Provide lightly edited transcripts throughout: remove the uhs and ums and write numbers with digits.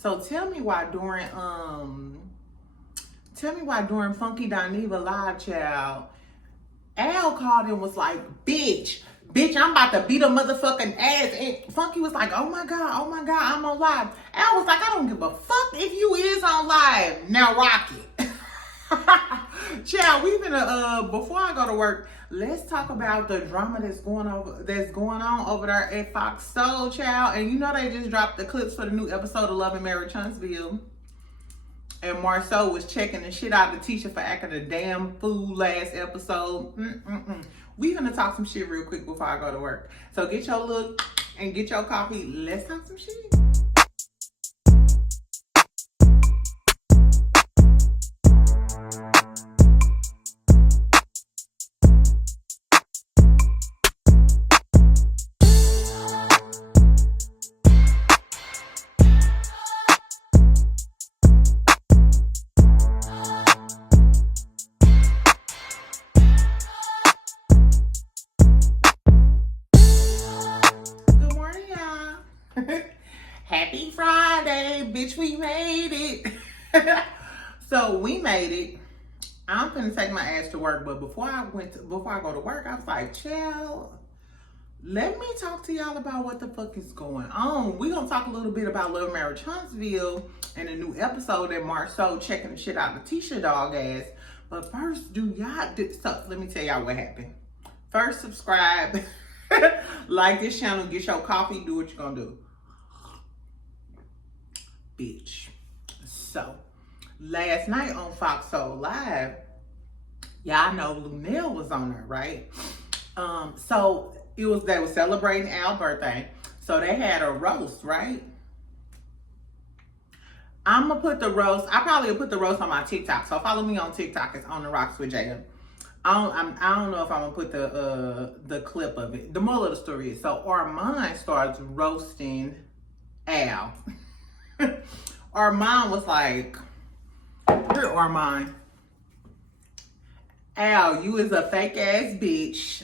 So tell me why during Funky Dineva live, child, Al called and was like, bitch, I'm about to beat a motherfucking ass. And Funky was like, oh my God, I'm on live. Al was like, I don't give a fuck if you is on live. Now rock it. Child, we finna, before I go to work, let's talk about the drama that's going on over there at Fox Soul, child. And you know they just dropped the clips for the new episode of Love and Marriage Huntsville. And Marsau was checking the shit out of Latisha for acting a damn fool last episode. We gonna talk some shit real quick before I go to work. So get your look and get your coffee. Let's talk some shit. Happy Friday, bitch, we made it. So we made it. I'm finna take my ass to work, but before I go to work, I was like, chill, let me talk to y'all about what the fuck is going on. We gonna talk a little bit about Love Marriage Huntsville and a new episode that Marsau checking the shit out of Latisha dog ass. But first, so let me tell y'all what happened. First, subscribe, like this channel, get your coffee, do what you're gonna do. Bitch. So, last night on Fox Soul Live, y'all know Luenell was on there, right? So they were celebrating Al's birthday. So they had a roast, right? I'm gonna put the roast. I probably will put the roast on my TikTok. So follow me on TikTok. It's On the Rocks with Jada. I don't know if I'm gonna put the clip of it. The moral of the story is, so Armon starts roasting Al. Armon was like, here, Armon, Al, you is a fake ass bitch.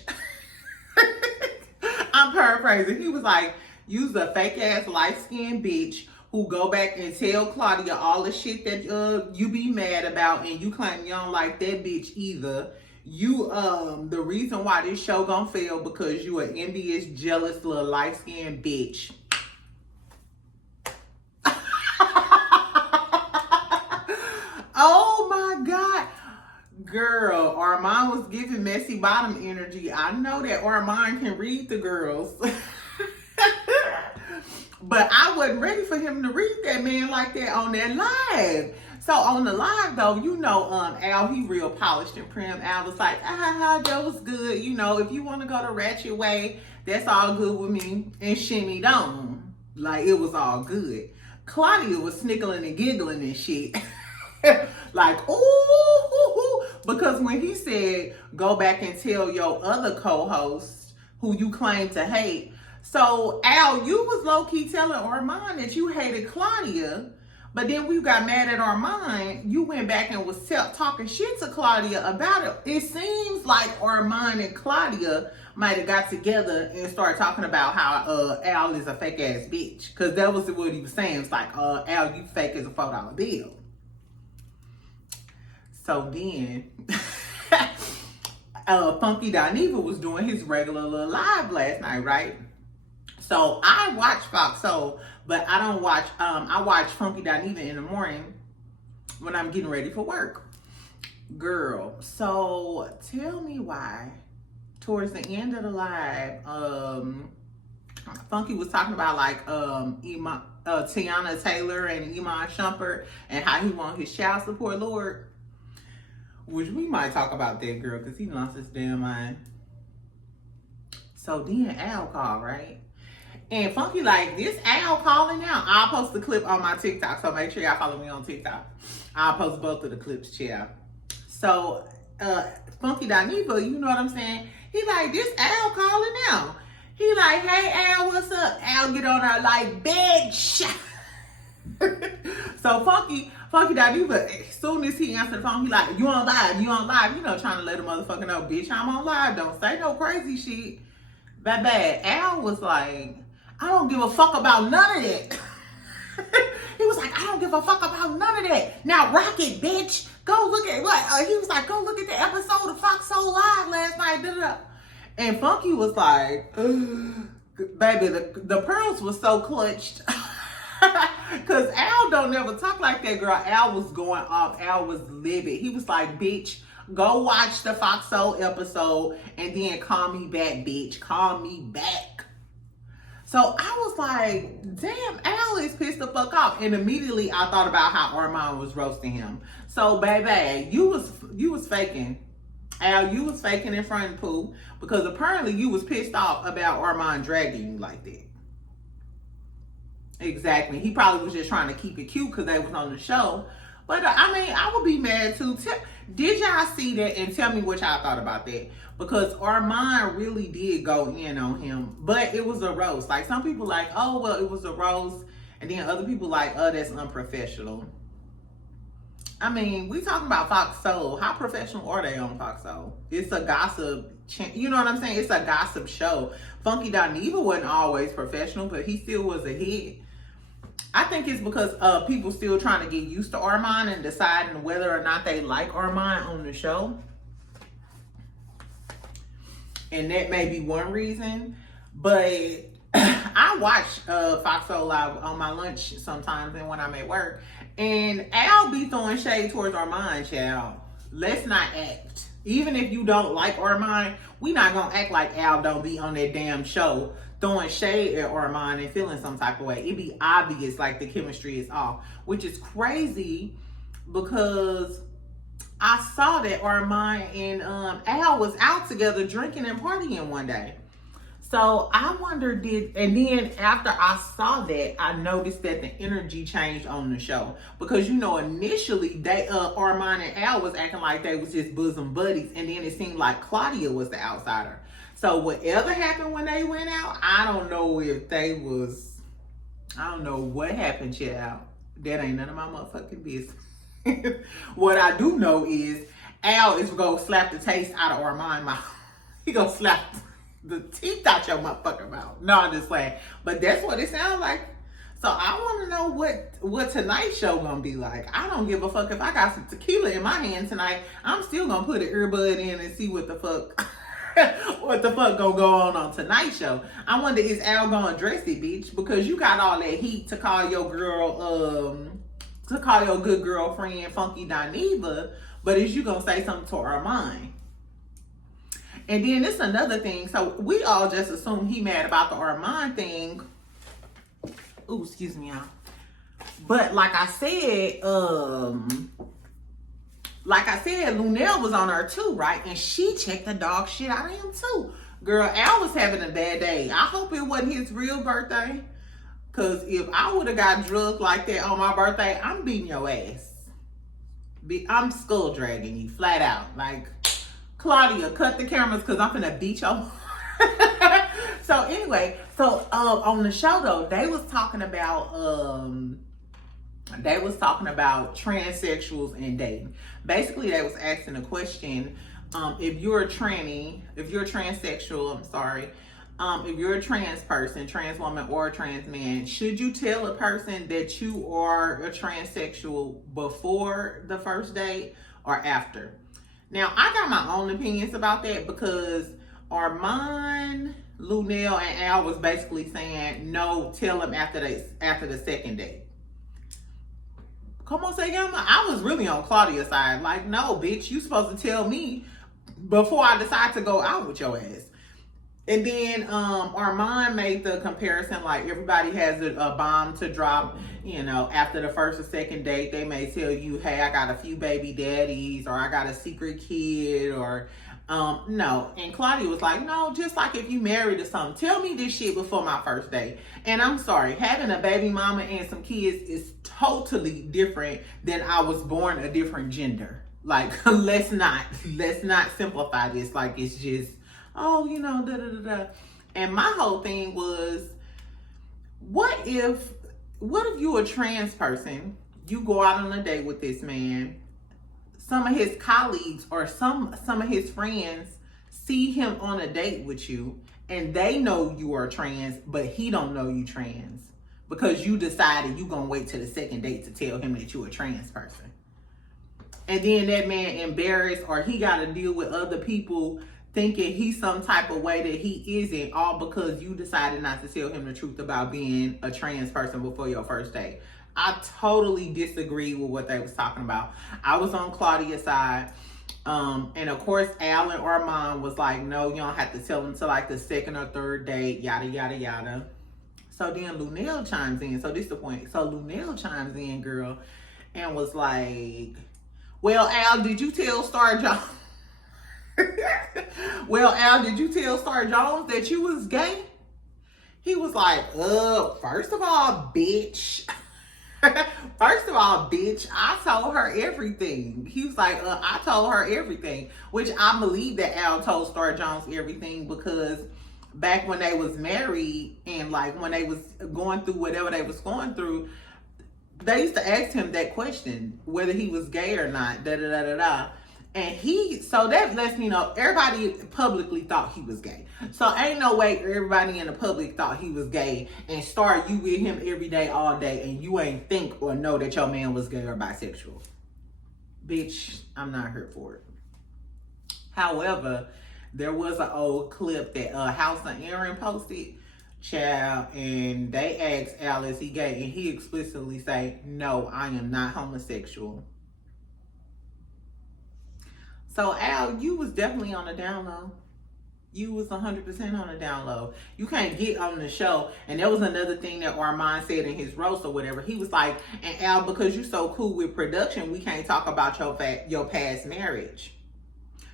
I'm paraphrasing. He was like, you's a fake ass light skinned bitch who go back and tell Claudia all the shit that you be mad about, and you claim you don't like that bitch either. You the reason why this show gonna fail because you an envious, jealous little light skinned bitch. Oh my God. Girl, Armon was giving messy bottom energy. I know that Armon can read the girls. But I wasn't ready for him to read that man like that on that live. So on the live though, you know, Al, he real polished and prim. Al was like, that was good. You know, if you want to go the ratchet way, that's all good with me. And shimmied on. Like, it was all good. Claudia was snickling and giggling and shit. Like, ooh, because when he said, go back and tell your other co-host who you claim to hate. So, Al, you was low-key telling Armon that you hated Claudia, but then we got mad at Armon. You went back and was talking shit to Claudia about it. It seems like Armon and Claudia might have got together and started talking about how Al is a fake-ass bitch. Because that was what he was saying. It's like, Al, you fake as a $4 bill. So then, Funky Dineva was doing his regular little live last night, right? So I watch Fox Soul, but I don't watch, I watch Funky Dineva in the morning when I'm getting ready for work. Girl, so tell me why, towards the end of the live, Funky was talking about like Tiana Taylor and Iman Shumpert and how he want his child support lowered. Which we might talk about that, girl, because he lost his damn mind. So then Al called, right? And Funky like, this Al calling now. I'll post the clip on my TikTok, so make sure y'all follow me on TikTok. I'll post both of the clips, child. So Funky Dineva, you know what I'm saying? He like, this Al calling now. He like, hey Al, what's up? Al get on her like, bitch. So Funky Dineva, as soon as he answered the phone, he like, you on live, you know, trying to let a motherfucker know, bitch, I'm on live, don't say no crazy shit. Bad. Al was like, I don't give a fuck about none of that. He was like, don't give a fuck about none of that. Now rock it, bitch. Go look at what he was like. Go look at the episode of Fox Soul Live last night. Da-da-da. And Funky was like, baby, the pearls was so clutched. Cause Al don't never talk like that, girl. Al was going off. Al was livid. He was like, bitch, go watch the Fox Soul episode and then call me back, bitch. Call me back. So I was like, damn, Al is pissed the fuck off. And immediately I thought about how Armon was roasting him. So baby, you was faking. Al, you was faking in front of Pooh because apparently you was pissed off about Armon dragging you like that. Exactly. He probably was just trying to keep it cute because they was on the show. But I mean, I would be mad too. Did y'all see that and tell me what y'all thought about that? Because Armon really did go in on him, but it was a roast. Like some people like, oh, well, it was a roast. And then other people like, oh, that's unprofessional. I mean, we talking about Fox Soul. How professional are they on Fox Soul? It's a gossip, you know what I'm saying? It's a gossip show. Funky Dineva wasn't always professional, but he still was a hit. I think it's because people still trying to get used to Armon and deciding whether or not they like Armon on the show. And that may be one reason. But I watch Fox Soul Live on my lunch sometimes and when I'm at work. And Al be throwing shade towards Armon, child. Let's not act. Even if you don't like Armon, we not going to act like Al don't be on that damn show throwing shade at Armon and feeling some type of way. It be obvious like the chemistry is off, which is crazy because I saw that Armon and Al was out together drinking and partying one day. So I wonder and then after I saw that, I noticed that the energy changed on the show. Because, you know, initially, Armon and Al was acting like they was his bosom buddies. And then it seemed like Claudia was the outsider. So whatever happened when they went out, I don't know if they was, I don't know what happened, child. That ain't none of my motherfucking business. What I do know is Al is going to slap the taste out of Armon's mouth. He going to slap the teeth out your motherfucking mouth. No, I'm just saying. But that's what it sounds like. So I want to know what tonight's show gonna be like. I don't give a fuck if I got some tequila in my hand tonight. I'm still gonna put an earbud in and see what the fuck what the fuck gonna go on tonight's show. I wonder, is Al gonna address it, bitch? Because you got all that heat to call your girl, to call your good girlfriend Funky Dineva, but is you gonna say something to Armon? And then it's another thing. So we all just assume he mad about the Armon thing. Ooh, excuse me, y'all. But like I said, Luenell was on her too, right? And she checked the dog shit out of him too. Girl, Al was having a bad day. I hope it wasn't his real birthday. Cause if I would have got drugged like that on my birthday, I'm beating your ass. I'm skull dragging you flat out. Like, Claudia, cut the cameras because I'm finna beat your. So anyway, on the show though, they was talking about transsexuals and dating. Basically, they was asking a question: if you're a tranny, if you're a transsexual, if you're a trans person, trans woman or a trans man, should you tell a person that you are a transsexual before the first date or after? Now, I got my own opinions about that because Armon, Luenell, and Al was basically saying, no, tell them after the second date. Come on, say Yama. I was really on Claudia's side. Like, no, bitch, you supposed to tell me before I decide to go out with your ass. And then Armon made the comparison, like everybody has a bomb to drop, you know, after the first or second date. They may tell you, hey, I got a few baby daddies, or I got a secret kid, or no. And Claudia was like, no, just like if you married or something, tell me this shit before my first date. And I'm sorry, having a baby mama and some kids is totally different than I was born a different gender. Like, let's not simplify this like it's just, oh, you know, da da da da. And my whole thing was, what if you're a trans person, you go out on a date with this man, some of his colleagues or some of his friends see him on a date with you, and they know you are trans, but he don't know you trans. because you decided you gonna wait till the second date to tell him that you a trans person. And then that man embarrassed, or he got to deal with other people thinking he's some type of way that he isn't, all because you decided not to tell him the truth about being a trans person before your first date. I totally disagree with what they was talking about. I was on Claudia's side. And of course, Al and Armon was like, no, you don't have to tell him till like the second or third date, yada, yada, yada. So then Luenell chimes in. So this is the point. So Luenell chimes in, girl, and was like, well, Al, did you tell Star Jones? Well, Al, did you tell Star Jones that you was gay? He was like, first of all, bitch. First of all, bitch, I told her everything. He was like, I told her everything, which I believe that Al told Star Jones everything, because back when they was married and like when they was going through whatever they was going through, they used to ask him that question, whether he was gay or not, da da da da da. And so that lets me know everybody publicly thought he was gay. So ain't no way everybody in the public thought he was gay and start you with him every day, all day, and you ain't think or know that your man was gay or bisexual. Bitch, I'm not here for it. However, there was an old clip that House and Aaron posted, child, and they asked Al, is he gay? And he explicitly say, no, I am not homosexual. So Al, you was definitely on the down low. You was 100% on the down low. You can't get on the show. And there was another thing that Armon said in his roast or whatever. He was like, and Al, because you so cool with production, we can't talk about your past marriage.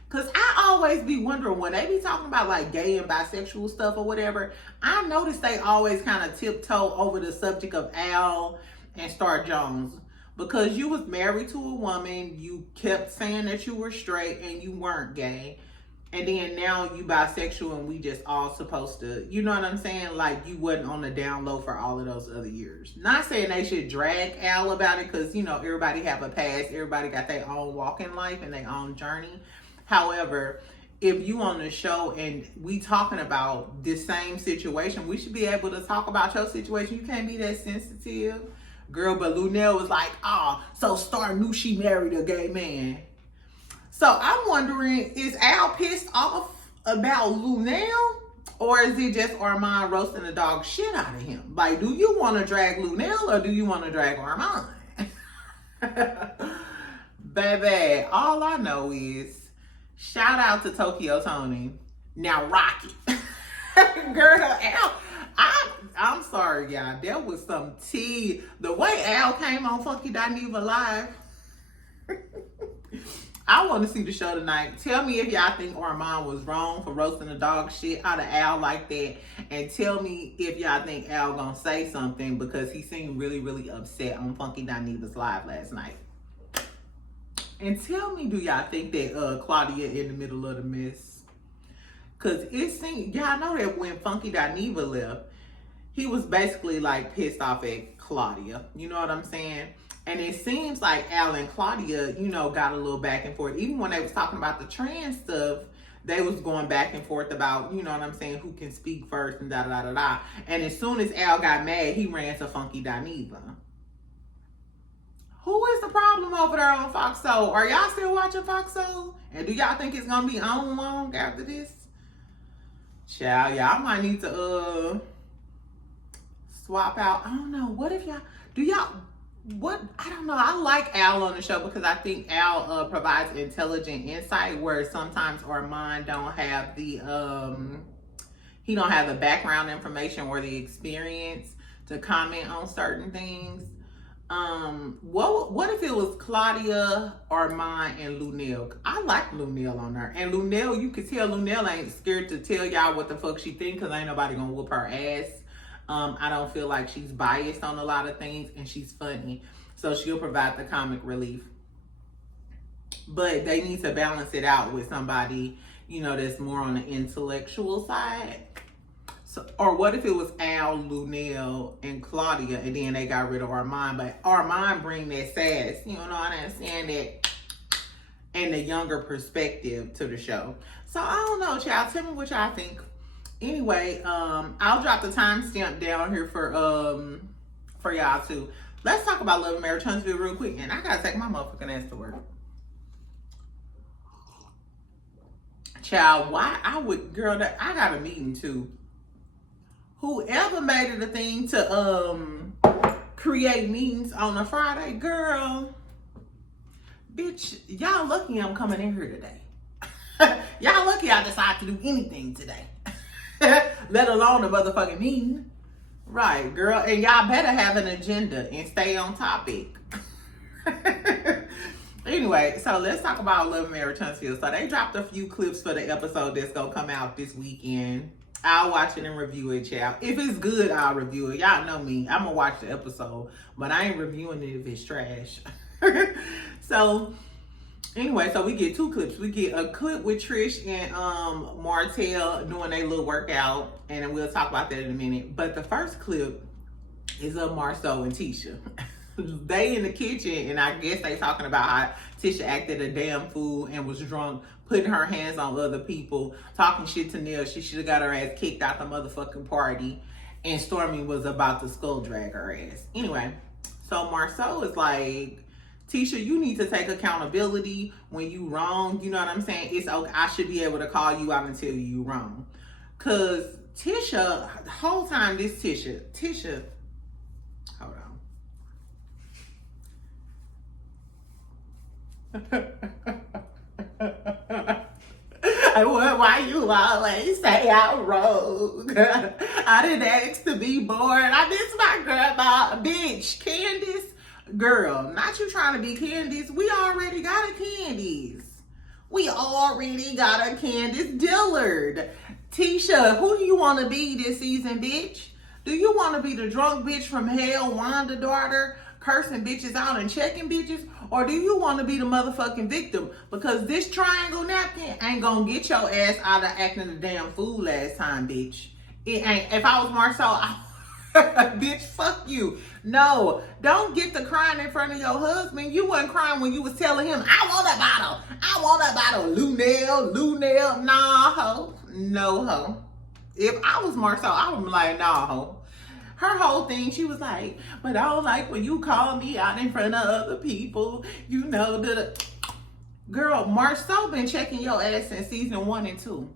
Because I always be wondering, when they be talking about like gay and bisexual stuff or whatever, I notice they always kind of tiptoe over the subject of Al and Star Jones. Because you was married to a woman, you kept saying that you were straight and you weren't gay. And then now you bisexual and we just all supposed to, you know what I'm saying? Like you wasn't on the down low for all of those other years. Not saying they should drag Al about it, because, you know, everybody have a past. Everybody got their own walk in life and their own journey. However, if you on the show and we talking about this same situation, we should be able to talk about your situation. You can't be that sensitive. Girl, but Luenell was like, so Star knew she married a gay man. So I'm wondering, is Al pissed off about Luenell? Or is it just Armon roasting the dog shit out of him? Like, do you want to drag Luenell or do you want to drag Armon? Baby, all I know is, shout out to Tokyo Tony. Now rock it. Girl, Al, I'm sorry, y'all. There was some tea. The way Al came on Funky Dineva Live. I want to see the show tonight. Tell me if y'all think Armon was wrong for roasting the dog shit out of Al like that. And tell me if y'all think Al gonna say something, because he seemed really, really upset on Funky Dineva's Live last night. And tell me, do y'all think that Claudia in the middle of the mess? Because it seemed, y'all know that when Funky Dineva left, he was basically like pissed off at Claudia. You know what I'm saying? And it seems like Al and Claudia, you know, got a little back and forth. Even when they was talking about the trans stuff, they was going back and forth about, you know what I'm saying, who can speak first and da da da da. And as soon as Al got mad, he ran to Funky Dineva. Who is the problem over there on Fox Soul? Are y'all still watching Fox Soul? And do y'all think it's gonna be on long after this? Child, y'all might need to swap out. I don't know. What if y'all, I don't know. I like Al on the show because I think Al provides intelligent insight, where sometimes Armon don't have the he don't have the background information or the experience to comment on certain things. What if it was Claudia, Armon, and Luenell? I like Luenell on there. And Luenell, you could tell Luenell ain't scared to tell y'all what the fuck she think, because ain't nobody gonna whoop her ass. I don't feel like she's biased on a lot of things, and she's funny. So she'll provide the comic relief. But they need to balance it out with somebody, you know, that's more on the intellectual side. So, or what if it was Al, Luenell, and Claudia, and then they got rid of Armon, but Armon bring that sass, you know what I'm saying, that, and the younger perspective to the show. So I don't know, child. Tell me what y'all think. Anyway, I'll drop the timestamp down here for for y'all too. Let's talk about Love and Marriage Huntsville real quick, and I gotta take my motherfucking ass to work. Child, why I would, girl, that I got a meeting too. Whoever made it a thing to create meetings on a Friday, girl, bitch, y'all lucky I'm coming in here today. Y'all lucky I decided to do anything today. Let alone a motherfucking meeting. Right, girl, and y'all better have an agenda and stay on topic. Anyway, so let's talk about Love and Marriage Huntsville. So they dropped a few clips for the episode that's gonna come out this weekend. I'll watch it and review it, child. If it's good, I'll review it. Y'all know me. I'm gonna watch the episode, but I ain't reviewing it if it's trash. So anyway, so we get two clips. We get a clip with Trish and Martell doing their little workout, and then we'll talk about that in a minute. But the first clip is of Marsau and Tisha. They in the kitchen, and I guess they talking about how Tisha acted a damn fool and was drunk, putting her hands on other people, talking shit to Nell. She should have got her ass kicked out the motherfucking party, and Stormy was about to skull drag her ass. Anyway, so Marsau is like, Tisha, you need to take accountability when you wrong. You know what I'm saying? It's okay. I should be able to call you out and tell you wrong. Cause Tisha, the whole time this Tisha, hold on. Why you always say I'm rogue? I didn't ask to be born. I miss my grandma. Bitch, Candace. Girl, not you trying to be Candace. We already got a Candace. We already got a Candace Dillard. Tisha, who do you want to be this season, bitch? Do you want to be the drunk bitch from hell, Wanda daughter, cursing bitches out and checking bitches? Or do you want to be the motherfucking victim? Because this triangle napkin ain't gonna get your ass out of acting a damn fool last time, bitch. It ain't. If I was Marsau, bitch, fuck you. No, don't get to crying in front of your husband. You wasn't crying when you was telling him, I want a bottle. I want a bottle. Luenell. Nah, ho. No, ho. If I was Marsau, I would be like, nah, ho. Her whole thing, she was like, but I don't like when you call me out in front of other people. You know, girl, Marsau been checking your ass since season 1 and 2.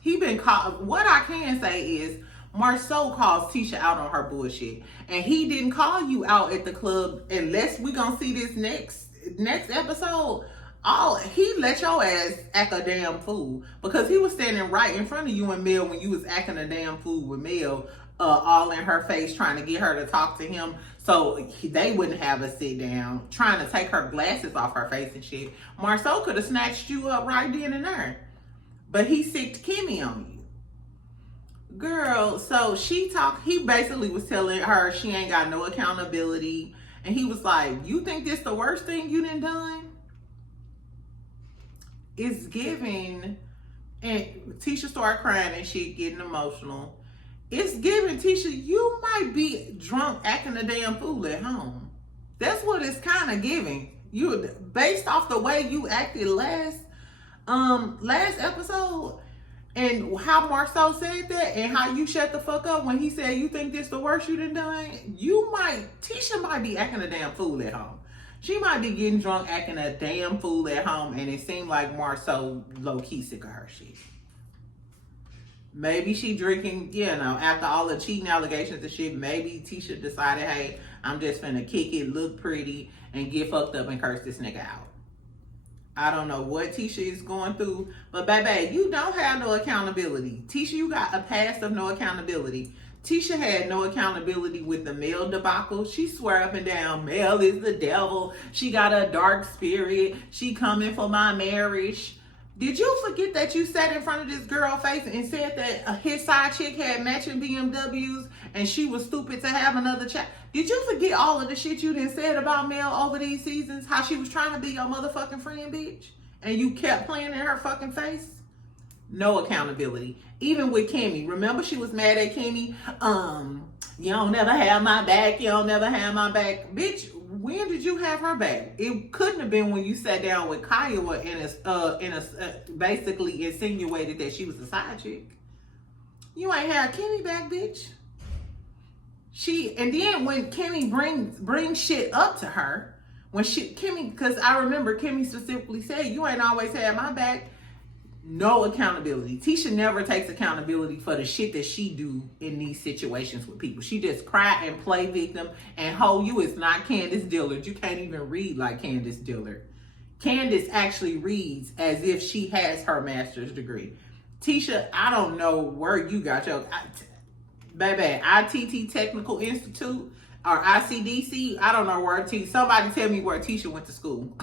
He been called. What I can say is, Marsau calls Tisha out on her bullshit, and he didn't call you out at the club unless we gonna see this next episode. He let your ass act a damn fool because he was standing right in front of you and Mel when you was acting a damn fool with Mel, all in her face, trying to get her to talk to him so they wouldn't have a sit down, trying to take her glasses off her face and shit. Marsau could have snatched you up right then and there, but he sicked Kimmy on you. Girl, so he basically was telling her she ain't got no accountability. And he was like, you think this the worst thing you done? It's giving, and Tisha started crying and shit, getting emotional. It's giving, Tisha, you might be drunk acting a damn fool at home. That's what it's kind of giving. You, based off the way you acted last episode, and how Marsau said that, and how you shut the fuck up when he said you think this the worst you done, Tisha might be acting a damn fool at home. She might be getting drunk, acting a damn fool at home, and it seemed like Marsau low-key sick of her shit. Maybe she drinking, after all the cheating allegations and shit, maybe Tisha decided, hey, I'm just finna kick it, look pretty, and get fucked up and curse this nigga out. I don't know what Tisha is going through, but baby, you don't have no accountability. Tisha, you got a past of no accountability. Tisha had no accountability with the Mel debacle. She swear up and down, Mel is the devil. She got a dark spirit. She coming for my marriage. Did you forget that you sat in front of this girl's face and said that his side chick had matching BMWs and she was stupid to have another child? Did you forget all of the shit you done said about Mel over these seasons? How she was trying to be your motherfucking friend, bitch? And you kept playing in her fucking face? No accountability. Even with Kimmy. Remember she was mad at Kimmy? You don't never have my back. You don't never have my back. Bitch, when did you have her back? It couldn't have been when you sat down with Kiowa and basically insinuated that she was a side chick. You ain't had Kimmy back, bitch. And then when Kimmy brings shit up to her, Kimmy, because I remember Kimmy specifically said, you ain't always had my back. No accountability. Tisha never takes accountability for the shit that she do in these situations with people. She just cry and play victim. And you is not Candace Dillard. You can't even read like Candace Dillard. Candace actually reads as if she has her master's degree. Tisha, I don't know where you got your... Baby, ITT Technical Institute or ICDC, I don't know where somebody tell me where Tisha went to school.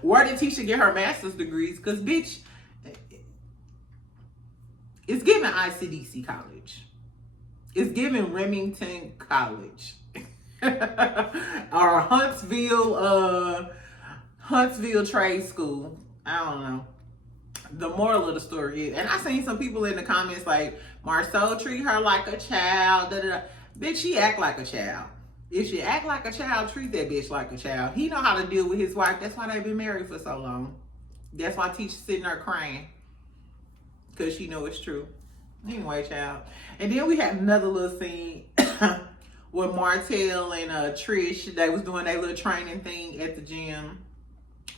Where did Tisha get her master's degrees? Because, bitch, it's giving ICDC college. It's giving Remington College. Or Huntsville Trade School. I don't know. The moral of the story is, and I seen some people in the comments like, Marsau treat her like a child. Da, da, da. Bitch, she act like a child. If she act like a child, treat that bitch like a child. He know how to deal with his wife. That's why they've been married for so long. That's why Tisha's sitting there crying. Because she know it's true. Anyway, child. And then we had another little scene with Martell and Trish. They was doing their little training thing at the gym.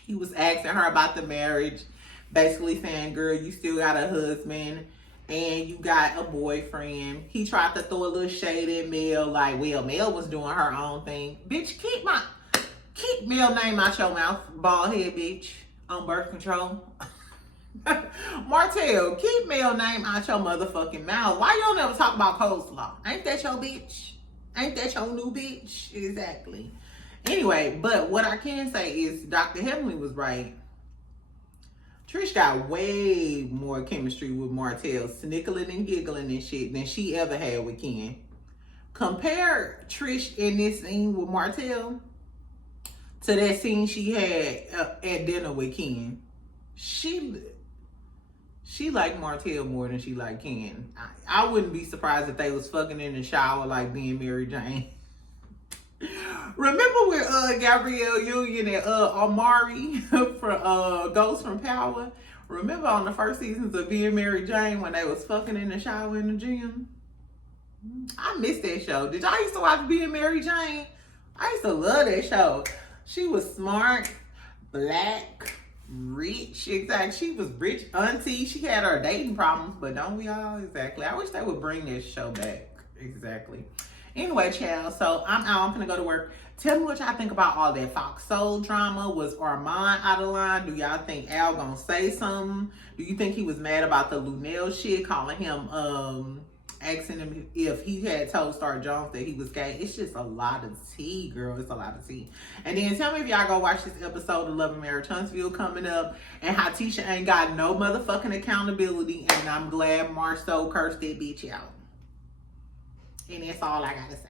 He was asking her about the marriage. Basically saying, girl, you still got a husband and you got a boyfriend. He tried to throw a little shade at Mel, like, well, Mel was doing her own thing. Bitch, keep Mel name out your mouth, bald head bitch, on birth control. Martell, keep Mel name out your motherfucking mouth. Why y'all never talk about coleslaw? Ain't that your bitch? Ain't that your new bitch? Exactly. Anyway, but what I can say is Dr. Heavenly was right. Trish got way more chemistry with Martell, snickling and giggling and shit than she ever had with Ken. Compare Trish in this scene with Martell to that scene she had at dinner with Ken. She liked Martell more than she liked Ken. I wouldn't be surprised if they was fucking in the shower like being Mary Jane. Remember with Gabrielle Union and Amari from Ghost from Power? Remember on the first seasons of Being Mary Jane when they was fucking in the shower in the gym? I missed that show. Did y'all used to watch Being Mary Jane? I used to love that show. She was smart, black, rich. Exactly. She was rich auntie. She had her dating problems, but don't we all? Exactly. I wish they would bring this show back. Exactly. Anyway, child, so I'm out. I'm gonna go to work. Tell me what y'all think about all that Fox Soul drama. Was Armon out of line? Do y'all think Al gonna say something? Do you think he was mad about the Luenell shit, calling him, asking him if he had told Star Jones that he was gay? It's just a lot of tea, girl. It's a lot of tea. And then tell me if y'all go watch this episode of Love and Marriage Huntsville coming up, and how Tisha ain't got no motherfucking accountability, and I'm glad Marsau cursed that bitch out. And that's all I gotta say.